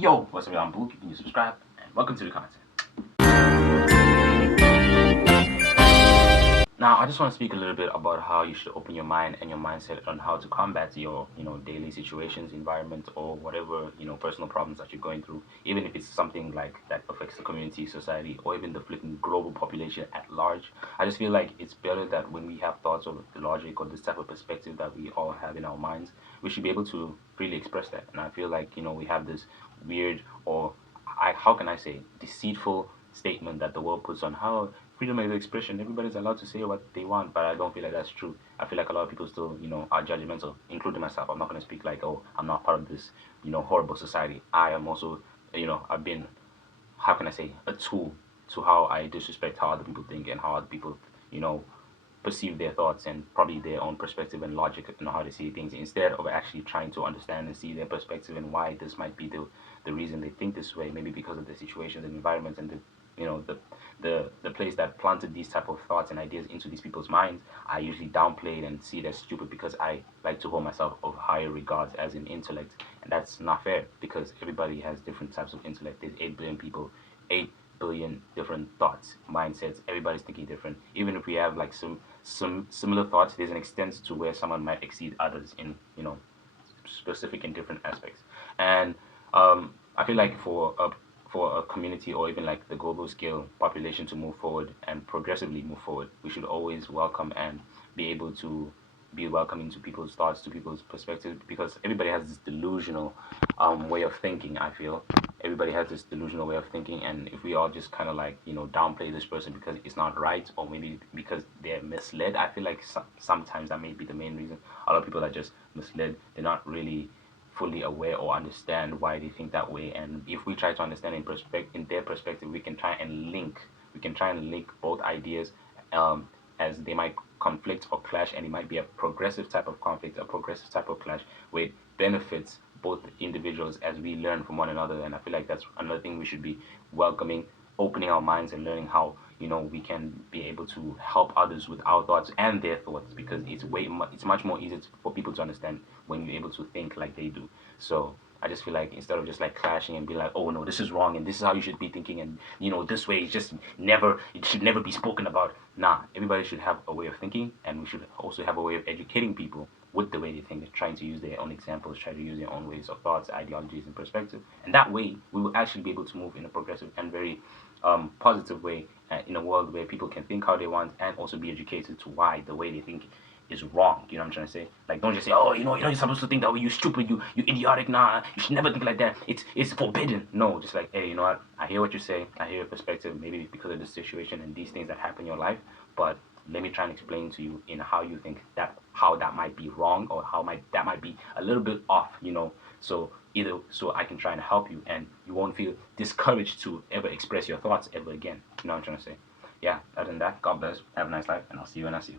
Yo, what's up, y'all? I'm Blue. Can you subscribe? And welcome to the content. Now, I just want to speak a little bit about how you should open your mind and your mindset on how to combat your, daily situations, environment, or whatever, personal problems that you're going through. Even if it's something like that affects the community, society, or even the flipping global population at large. I just feel like it's better that when we have thoughts or the logic or this type of perspective that we all have in our minds, we should be able to freely express that. And I feel like, we have this weird or how can I say deceitful statement that the world puts on how freedom of expression, everybody's allowed to say what they want, but I don't feel like that's true. I feel like a lot of people still, are judgmental, including myself. I'm not going to speak like, oh, I'm not part of this, horrible society. I am also, I've been, how can I say, a tool to how I disrespect how other people think and how other people, you know, perceive their thoughts and probably their own perspective and logic and how they see things, instead of actually trying to understand and see their perspective and why this might be the reason they think this way, maybe because of the situations and environments and the place that planted these type of thoughts and ideas into these people's minds. I usually downplay it and see it as stupid because I like to hold myself of higher regards as an intellect, and that's not fair because everybody has different types of intellect. There's 8 billion people, 8 billion different thoughts, mindsets. Everybody's thinking different. Even if we have like some similar thoughts, there's an extent to where someone might exceed others in specific and different aspects. And I feel like for a community or even like the global scale population to move forward and progressively move forward, we should always welcome and be able to be welcoming to people's thoughts, to people's perspectives, because everybody has this delusional way of thinking. I feel everybody has this delusional way of thinking, and if we all just kind of like downplay this person because it's not right, or maybe because they're misled, I feel like sometimes that may be the main reason. A lot of people are just misled. They're not really fully aware or understand why they think that way, and if we try to understand in their perspective, we can try and link both ideas, as they might conflict or clash, and it might be a progressive type of conflict, a progressive type of clash where it benefits both individuals as we learn from one another. And I feel like that's another thing we should be welcoming, opening our minds and learning how we can be able to help others with our thoughts and their thoughts, because it's much more easier for people to understand when you're able to think like they do. So I just feel like instead of just like clashing and be like, oh no, this is wrong and this is how you should be thinking, and this way is just never, it should never be spoken about. Nah, everybody should have a way of thinking, and we should also have a way of educating people with the way they think, trying to use their own examples, try to use their own ways of thoughts, ideologies, and perspective. And that way, we will actually be able to move in a progressive and very positive way, in a world where people can think how they want and also be educated to why the way they think is wrong. You know what I'm trying to say? Like, don't just say, oh, you're supposed to think that way, you stupid, you idiotic. Nah, you should never think like that. It's forbidden. No, just like, hey, you know what? I hear what you say. I hear your perspective. Maybe because of the situation and these things that happen in your life, but let me try and explain to you in how you think how that might be wrong, or that might be a little bit off. So I can try and help you, and you won't feel discouraged to ever express your thoughts ever again. You know what I'm trying to say? Yeah. Other than that, God bless. Have a nice life, and I'll see you when I see you.